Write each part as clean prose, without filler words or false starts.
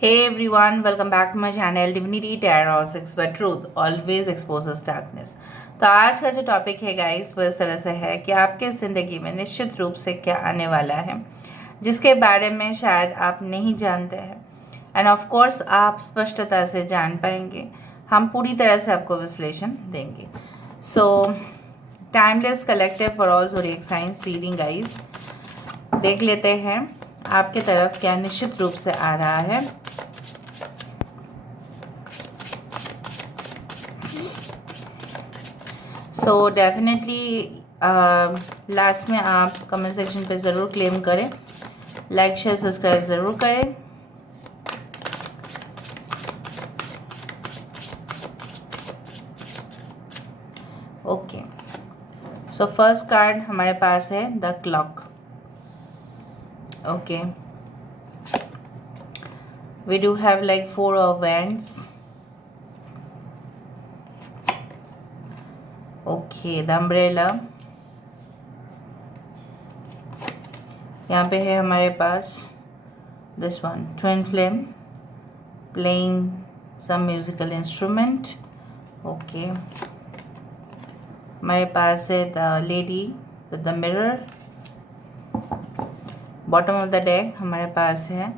Hey everyone, welcome back to my channel Divinity Tarot 6 but Truth always exposes darkness। तो आज का जो topic है गाइस वो इस तरह से है कि आपके ज़िंदगी में निश्चित रूप से क्या आने वाला है जिसके बारे में शायद आप नहीं जानते हैं एंड ऑफ कोर्स आप स्पष्टता से जान पाएंगे। हम पूरी तरह से आपको विश्लेषण देंगे। So timeless collective for all zodiac science reading guys, देख लेते हैं आपके तरफ क्या निश्चित रूप से आ रहा है। सो डेफिनेटली लास्ट में आप कमेंट सेक्शन पे ज़रूर क्लेम करें, लाइक शेयर सब्सक्राइब ज़रूर करें। ओके, सो फर्स्ट कार्ड हमारे पास है the clock. Okay, we do have like 4 of wands. Okay, the umbrella। यहाँ पे है हमारे पास this one twin flame playing some musical instrument। okay, हमारे पास है the lady with the mirror। bottom of the deck हमारे पास है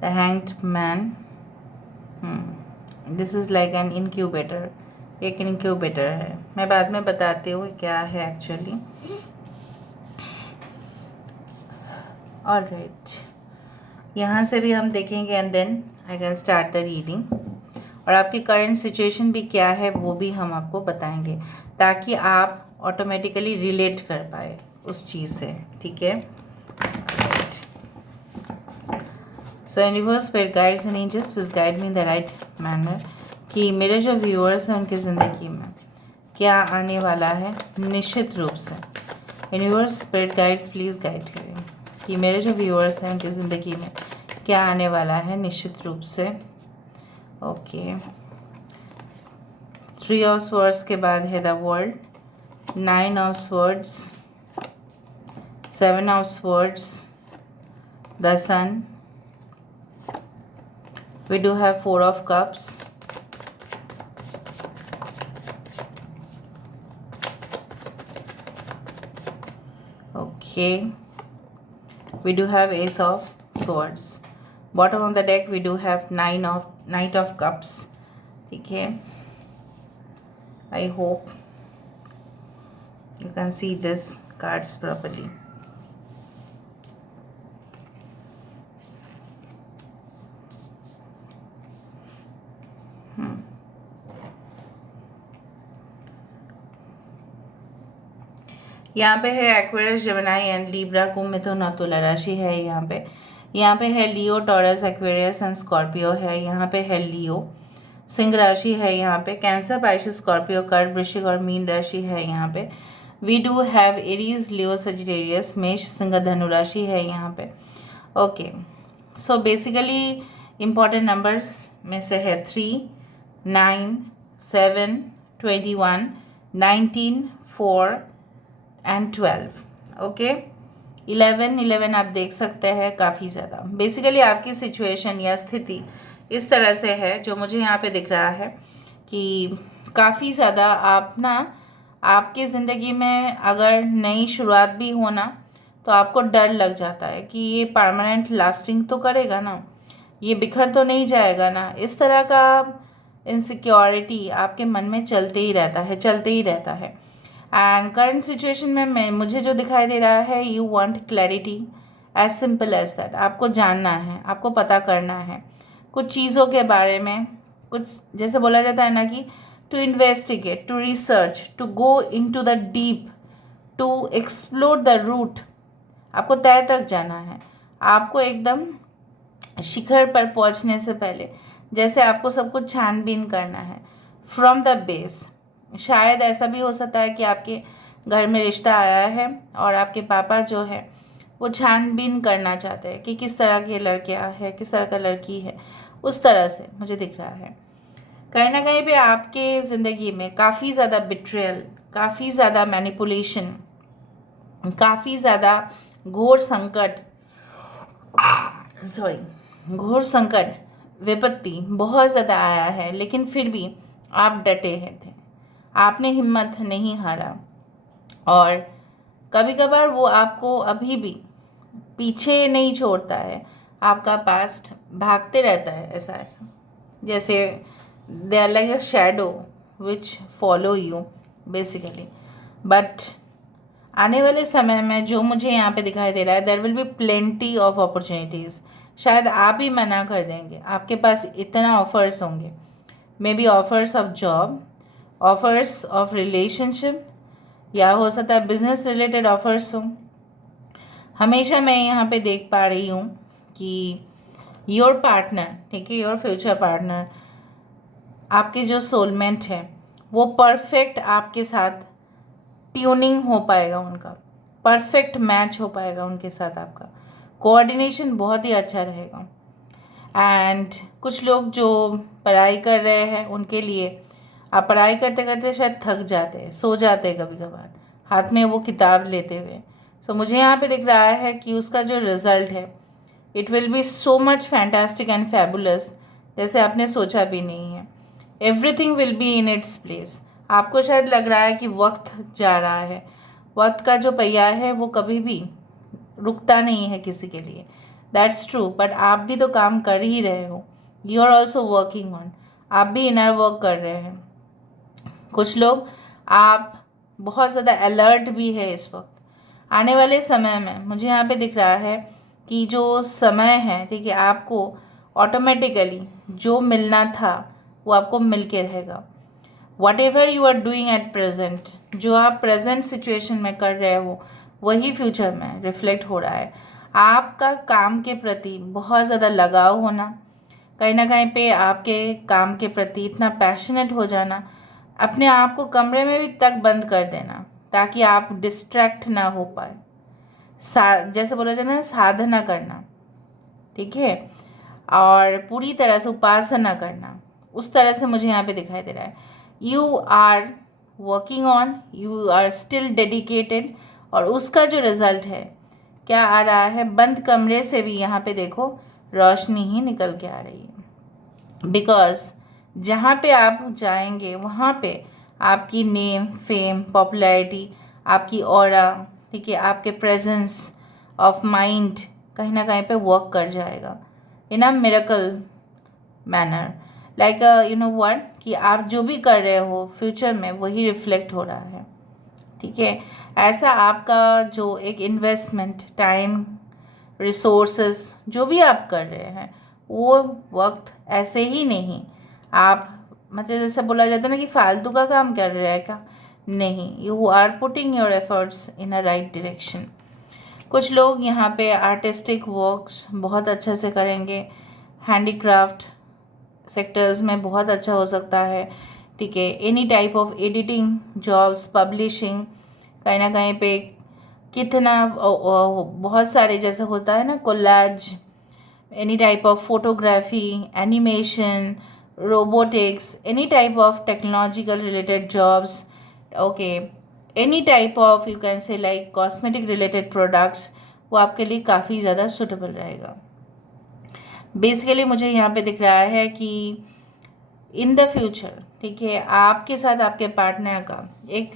the hanged man। This is like an incubator, एक incubator है। मैं बाद में बताती हूँ क्या है एक्चुअली। ऑलराइट, यहाँ से भी हम देखेंगे and then I can start the reading. और आपकी करंट सिचुएशन भी क्या है वो भी हम आपको बताएंगे ताकि आप ऑटोमेटिकली रिलेट कर पाए उस चीज़ से। ठीक है, so universe spirit guides and angels please guide me in the right manner कि मेरे जो व्यूअर्स हैं उनकी ज़िंदगी में क्या आने वाला है निश्चित रूप से। Universe spirit guides please guide करें कि मेरे जो व्यूअर्स हैं उनकी ज़िंदगी में क्या आने वाला है निश्चित रूप से। ओके, 3 ऑफ स्वर्ड्स के बाद है the world, 9 of swords, 7 of swords, the sun. We do have 4 of cups, okay, we do have ace of swords। bottom of the deck we do have knight of cups। ठीक है, I hope you can see this cards properly। यहाँ पे है Aquarius, Gemini and Libra, कुंभ, मिथुन और तुला राशि है। यहाँ पे है लियो, टॉरस, एक्वेरियस एंड स्कॉर्पियो है। यहाँ पे है लियो, सिंह राशि है। यहाँ पे कैंसर, पाइसेस, स्कॉर्पियो, कर्क, वृश्चिक और मीन राशि है। यहाँ पे we do have Aries, Leo, Sagittarius, मेष, सिंह, धनु राशि है। यहाँ पे okay, so basically important numbers में से है 3, 9, 7, 21, 19, 4 एंड 12। ओके, 11 आप देख सकते हैं काफ़ी ज़्यादा। बेसिकली आपकी सिचुएशन या स्थिति इस तरह से है जो मुझे यहाँ पे दिख रहा है कि काफ़ी ज़्यादा आप ना, आपकी ज़िंदगी में अगर नई शुरुआत भी हो ना तो आपको डर लग जाता है कि ये परमानेंट लास्टिंग तो करेगा ना, ये बिखर तो नहीं जाएगा ना। इस तरह का इनसिक्योरिटी आपके मन में चलते ही रहता है। एंड करंट सिचुएशन में मुझे जो दिखाई दे रहा है, you want clarity, as simple as that. आपको जानना है, आपको पता करना है कुछ चीज़ों के बारे में। कुछ जैसे बोला जाता है ना कि to investigate, to research, to go into the deep, to explore the root. आपको तय तक जाना है। आपको एकदम शिखर पर पहुंचने से पहले जैसे आपको सब कुछ छानबीन करना है फ्रॉम द बेस। शायद ऐसा भी हो सकता है कि आपके घर में रिश्ता आया है और आपके पापा जो है वो छानबीन करना चाहते हैं कि किस तरह के लड़कियाँ है, किस तरह का लड़की है। उस तरह से मुझे दिख रहा है कहीं ना कहीं पे आपके ज़िंदगी में काफ़ी ज़्यादा बिट्रेयल, काफ़ी ज़्यादा मैनिपुलेशन, काफ़ी ज़्यादा घोर संकट विपत्ति बहुत ज़्यादा आया है, लेकिन फिर भी आप डटे हैं थे, आपने हिम्मत नहीं हारा। और कभी कभार वो आपको अभी भी पीछे नहीं छोड़ता है, आपका पास्ट भागते रहता है ऐसा ऐसा, जैसे they are like a shadow which follow you basically. But आने वाले समय में जो मुझे यहाँ पे दिखाई दे रहा है, there will be plenty of opportunities. शायद आप ही मना कर देंगे, आपके पास इतना ऑफर्स होंगे, may be offers of job, offers of relationship, या हो सकता है बिजनेस रिलेटेड ऑफर्स हो। हमेशा मैं यहाँ पे देख पा रही हूँ कि योर पार्टनर, ठीक है, योर फ्यूचर पार्टनर, आपके जो सोलमेट है वो परफेक्ट आपके साथ ट्यूनिंग हो पाएगा, उनका परफेक्ट मैच हो पाएगा उनके साथ, आपका कोऑर्डिनेशन बहुत ही अच्छा रहेगा। एंड कुछ लोग जो पढ़ाई कर रहे हैं उनके लिए, आप पढ़ाई करते करते शायद थक जाते हैं, सो जाते हैं कभी कभार हाथ में वो किताब लेते हुए। सो मुझे यहाँ पे दिख रहा है कि उसका जो रिज़ल्ट है, it will be so much fantastic and fabulous, जैसे आपने सोचा भी नहीं है। Everything will be in its place. आपको शायद लग रहा है कि वक्त जा रहा है, वक्त का जो पहिया है वो कभी भी रुकता नहीं है किसी के लिए, दैट्स ट्रू। बट आप भी तो काम कर ही रहे हो, you are also working on, आप भी इनर वर्क कर रहे हैं। कुछ लोग आप बहुत ज़्यादा अलर्ट भी है इस वक्त। आने वाले समय में मुझे यहाँ पे दिख रहा है कि जो समय है, ठीक है, आपको ऑटोमेटिकली जो मिलना था वो आपको मिल के रहेगा। Whatever you are doing at present, जो आप प्रेजेंट सिचुएशन में कर रहे हो वही फ्यूचर में रिफ्लेक्ट हो रहा है। आपका काम के प्रति बहुत ज़्यादा लगाव होना, कहीं ना कहीं पे आपके काम के प्रति इतना पैशनेट हो जाना, अपने आप को कमरे में भी तक बंद कर देना ताकि आप डिस्ट्रैक्ट ना हो पाए, जैसे बोला जाता है ना, साधना करना, ठीक है, और पूरी तरह से उपासना करना, उस तरह से मुझे यहाँ पे दिखाई दे रहा है। You are working on, you are still dedicated, और उसका जो रिज़ल्ट है क्या आ रहा है, बंद कमरे से भी यहाँ पे देखो रोशनी ही निकल के आ रही है। बिकॉज जहाँ पे आप जाएंगे वहाँ पे आपकी नेम, फेम, पॉपुलैरिटी, आपकी ऑरा, ठीक है, आपके प्रेजेंस ऑफ माइंड कहीं ना कहीं पे वर्क कर जाएगा in a miracle manner. Like you know what, कि आप जो भी कर रहे हो फ्यूचर में वही रिफ्लेक्ट हो रहा है, ठीक है। ऐसा आपका जो एक इन्वेस्टमेंट, टाइम, रिसोर्सेस जो भी आप कर रहे हैं, वो वक्त ऐसे ही नहीं आप, मतलब जैसे बोला जाता है ना कि फालतू का काम कर रहे हैं क्या, नहीं, you are putting your efforts in a right direction. कुछ लोग यहाँ पे आर्टिस्टिक वर्क्स बहुत अच्छे से करेंगे, हैंडीक्राफ्ट सेक्टर्स में बहुत अच्छा हो सकता है, ठीक है, any type of editing jobs, publishing, कहीं ना कहीं पे कितना बहुत सारे जैसे होता है ना collage, any type of photography, animation, robotics, any type of technological related jobs, okay, any type of you can say like cosmetic related products, वो आपके लिए काफ़ी ज़्यादा सुटेबल रहेगा। बेसिकली मुझे यहाँ पे दिख रहा है कि इन द फ्यूचर, ठीक है, आपके साथ आपके पार्टनर का एक,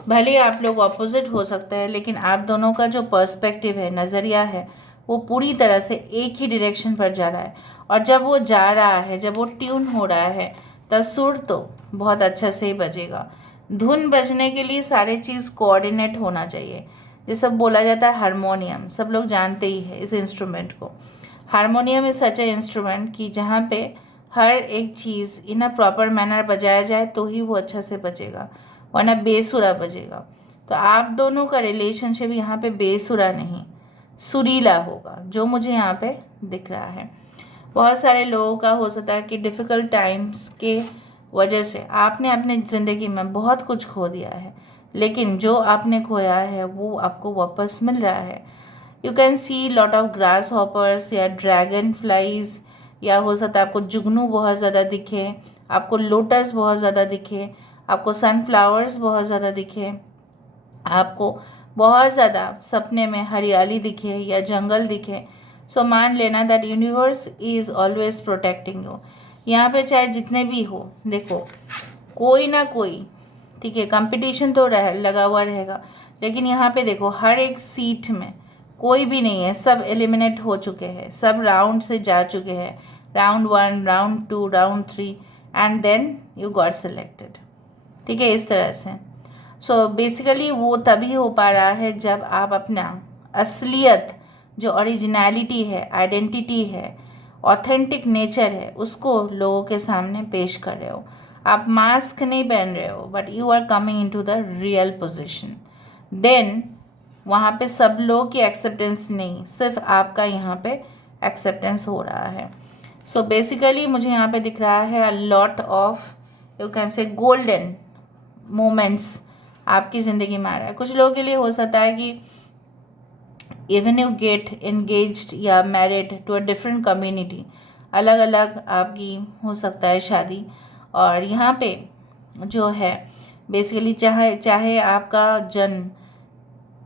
भले आप लोग ऑपोजिट हो सकते हैं, लेकिन आप दोनों का जो पर्सपेक्टिव है, नज़रिया है, वो पूरी तरह से एक ही डायरेक्शन पर जा रहा है। और जब वो जा रहा है, जब वो ट्यून हो रहा है, तब सुर तो बहुत अच्छा से ही बजेगा। धुन बजने के लिए सारे चीज़ कोऑर्डिनेट होना चाहिए। ये सब बोला जाता है हारमोनियम, सब लोग जानते ही है इस इंस्ट्रूमेंट को। Harmonium is such A instrument कि जहाँ पे हर एक चीज़ इन अ प्रॉपर मैनर बजाया जाए तो ही वो अच्छा से बजेगा, वरना बेसुरा बजेगा। तो आप दोनों का रिलेशनशिप यहाँ पे बेसुरा नहीं, सुरीला होगा, जो मुझे यहाँ पे दिख रहा है। बहुत सारे लोगों का हो सकता है कि डिफ़िकल्ट टाइम्स के वजह से आपने अपने ज़िंदगी में बहुत कुछ खो दिया है, लेकिन जो आपने खोया है वो आपको वापस मिल रहा है। You can see lot of grass hoppers या ड्रैगन फ्लाइज, या हो सकता है आपको जुगनू बहुत ज़्यादा दिखे, आपको लोटस बहुत ज़्यादा दिखे, आपको सनफ्लावर्स बहुत ज़्यादा दिखे, आपको बहुत ज़्यादा सपने में हरियाली दिखे या जंगल दिखे। सो मान लेना that universe is always protecting you. यहाँ पे चाहे जितने भी हो, देखो कोई ना कोई, ठीक है, कंपटीशन तो लगा हुआ रहेगा, लेकिन यहाँ पे देखो हर एक सीट में कोई भी नहीं है, सब एलिमिनेट हो चुके हैं, सब राउंड से जा चुके हैं, round 1, round 2, round 3, and then you got selected. ठीक है, इस तरह से। सो बेसिकली वो तभी हो पा रहा है जब आप अपना असलियत, जो ओरिजिनलिटी है, आइडेंटिटी है, ऑथेंटिक नेचर है, उसको लोगों के सामने पेश कर रहे हो। आप मास्क नहीं पहन रहे हो, but you are coming into the real position. Then वहाँ पे सब लोगों की एक्सेप्टेंस नहीं, सिर्फ आपका यहाँ पे एक्सेप्टेंस हो रहा है। सो बेसिकली मुझे यहाँ पे दिख रहा है a lot of, you can say, golden moments आपकी ज़िंदगी में आ रहा है। कुछ लोगों के लिए हो सकता है कि इवन यू गेट एंगेज्ड या married to a different community, अलग अलग आपकी हो सकता है शादी, और यहाँ पे जो है बेसिकली चाहे आपका जन्म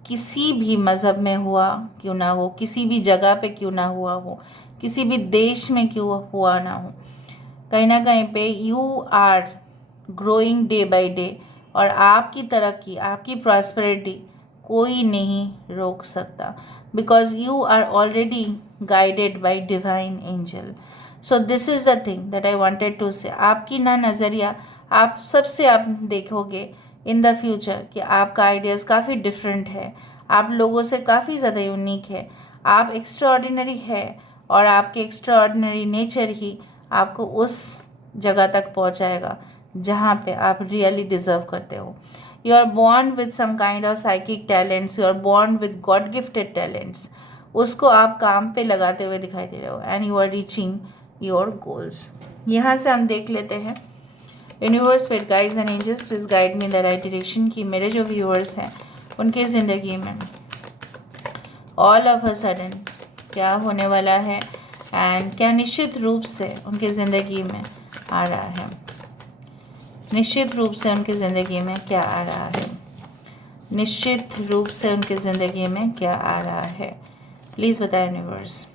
किसी भी मज़हब में हुआ क्यों ना हो, किसी भी जगह पे क्यों ना हुआ हो, किसी भी देश में क्यों हुआ ना हो, कहीं ना कहीं पे you are growing day by day, और आपकी तरक्की, आपकी प्रॉस्पेरिटी कोई नहीं रोक सकता, because you are already guided by divine angel. So this is the thing that I wanted to say. आपकी ना नज़रिया, आप सबसे आप देखोगे इन द फ्यूचर कि आपका आइडियाज़ काफ़ी डिफरेंट है, आप लोगों से काफ़ी ज़्यादा यूनिक है, आप एक्स्ट्रा ऑर्डिनरी है, और आपके एक्स्ट्रा ऑर्डिनरी नेचर ही आपको उस जगह तक पहुंचाएगा जहाँ पे आप रियली डिज़र्व करते हो। You are born with some kind of psychic talents, you are born with God gifted talents, उसको आप काम पे लगाते हुए दिखाई दे रहे हो, and you are reaching your goals. यहाँ से हम देख लेते हैं universe, spirit guides and angels please guide me in the right direction, कि मेरे जो व्यूअर्स हैं उनकी ज़िंदगी में ऑल ऑफ अ सडन क्या होने वाला है, एंड क्या निश्चित रूप से उनकी ज़िंदगी में आ रहा है, निश्चित रूप से उनकी ज़िंदगी में क्या आ रहा है, निश्चित रूप से उनकी ज़िंदगी में क्या आ रहा है, प्लीज़ बताएं universe.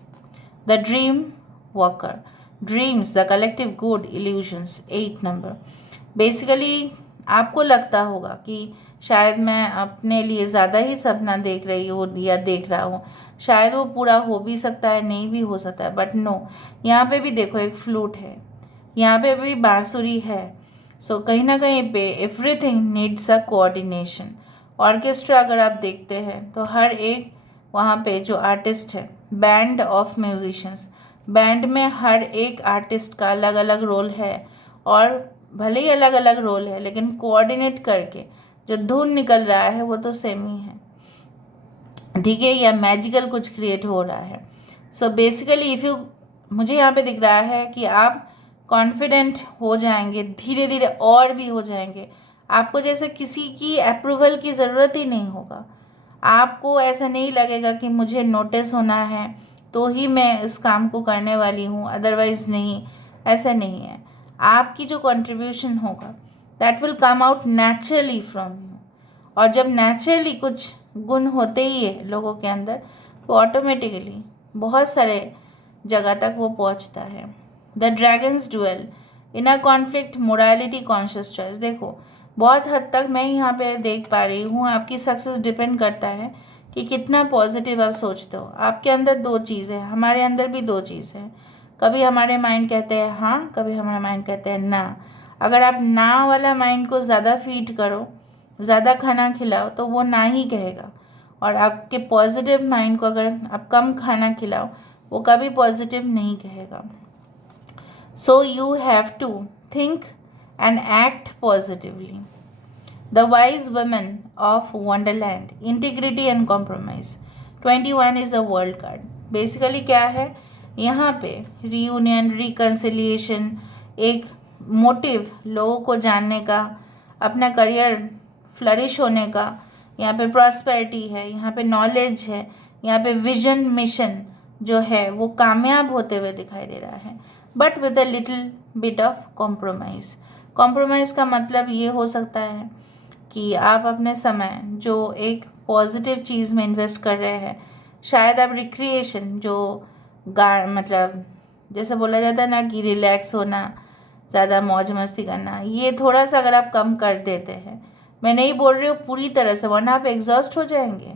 The dream walker, dreams the collective good illusions, 8 number. Basically आपको लगता होगा कि शायद मैं अपने लिए ज़्यादा ही सपना देख रही हूँ या देख रहा हूँ, शायद वो पूरा हो भी सकता है, नहीं भी हो सकता है, बट नो, यहाँ पे भी देखो एक फ्लूट है, यहाँ पे भी बांसुरी है। सो कहीं ना कहीं पे everything needs a coordination. Orchestra अगर आप देखते हैं तो हर एक वहाँ पे जो आर्टिस्ट है, बैंड ऑफ म्यूजिशियंस, बैंड में हर एक आर्टिस्ट का अलग अलग रोल है, और भले ही अलग अलग रोल है लेकिन कोऑर्डिनेट करके जो धुन निकल रहा है वो तो सेम ही है, ठीक है, या मैजिकल कुछ क्रिएट हो रहा है। सो बेसिकली इफ़ यू, मुझे यहाँ पे दिख रहा है कि आप कॉन्फिडेंट हो जाएंगे, धीरे धीरे और भी हो जाएंगे, आपको जैसे किसी की अप्रूवल की ज़रूरत ही नहीं होगा, आपको ऐसा नहीं लगेगा कि मुझे नोटिस होना है तो ही मैं इस काम को करने वाली हूँ, अदरवाइज़ नहीं, ऐसा नहीं है। आपकी जो कंट्रीब्यूशन होगा that will come out naturally from you, और जब नेचुरली कुछ गुण होते ही है लोगों के अंदर, तो ऑटोमेटिकली बहुत सारे जगह तक वो पहुंचता है। The dragons duel in a conflict morality conscious choice, देखो बहुत हद तक मैं यहाँ पे देख पा रही हूँ आपकी सक्सेस डिपेंड करता है कि कितना पॉजिटिव आप सोचते हो। आपके अंदर 2 चीज़ है, हमारे अंदर भी 2 चीज़ है, कभी हमारे माइंड कहते हैं हाँ, कभी हमारा माइंड कहते हैं ना। अगर आप ना वाला माइंड को ज़्यादा फीड करो, ज़्यादा खाना खिलाओ, तो वो ना ही कहेगा, और आपके पॉजिटिव माइंड को अगर आप कम खाना खिलाओ, वो कभी पॉजिटिव नहीं कहेगा। So you have to think and act positively. The wise women of Wonderland, integrity and compromise, 21 is a world card. Basically क्या है यहाँ पे, रीयूनियन, रिकन्सिलिएशन, एक मोटिव लोगों को जानने का, अपना करियर फ्लरिश होने का, यहाँ पे प्रॉस्पेरिटी है, यहाँ पे नॉलेज है, यहाँ पे विजन मिशन जो है वो कामयाब होते हुए दिखाई दे रहा है, but with a little bit of compromise. Compromise का मतलब ये हो सकता है कि आप अपने समय जो एक पॉजिटिव चीज़ में इन्वेस्ट कर रहे हैं, शायद आप रिक्रिएशन, जो मतलब जैसे बोला जाता है ना कि रिलैक्स होना, ज़्यादा मौज मस्ती करना, ये थोड़ा सा अगर आप कम कर देते हैं, मैं नहीं बोल रही हूँ पूरी तरह से, वरना आप एग्जॉस्ट हो जाएंगे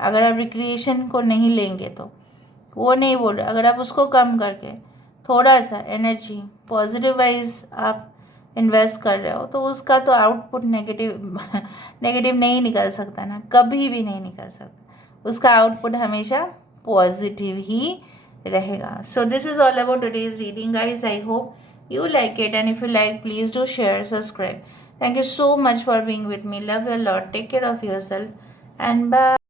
अगर आप रिक्रिएशन को नहीं लेंगे तो, वो नहीं बोल रहे। अगर आप उसको कम करके थोड़ा सा एनर्जी पॉजिटिव वाइज आप इन्वेस्ट कर रहे हो, तो उसका तो आउटपुट नेगेटिव नेगेटिव नहीं निकल सकता ना, कभी भी नहीं निकल सकता, उसका आउटपुट हमेशा पॉजिटिव ही रहेगा. So this is all about today's reading, guys. I hope you like it, and if you like, please do share, subscribe. Thank you so much for being with me. Love you a lot. Take care of yourself, and bye.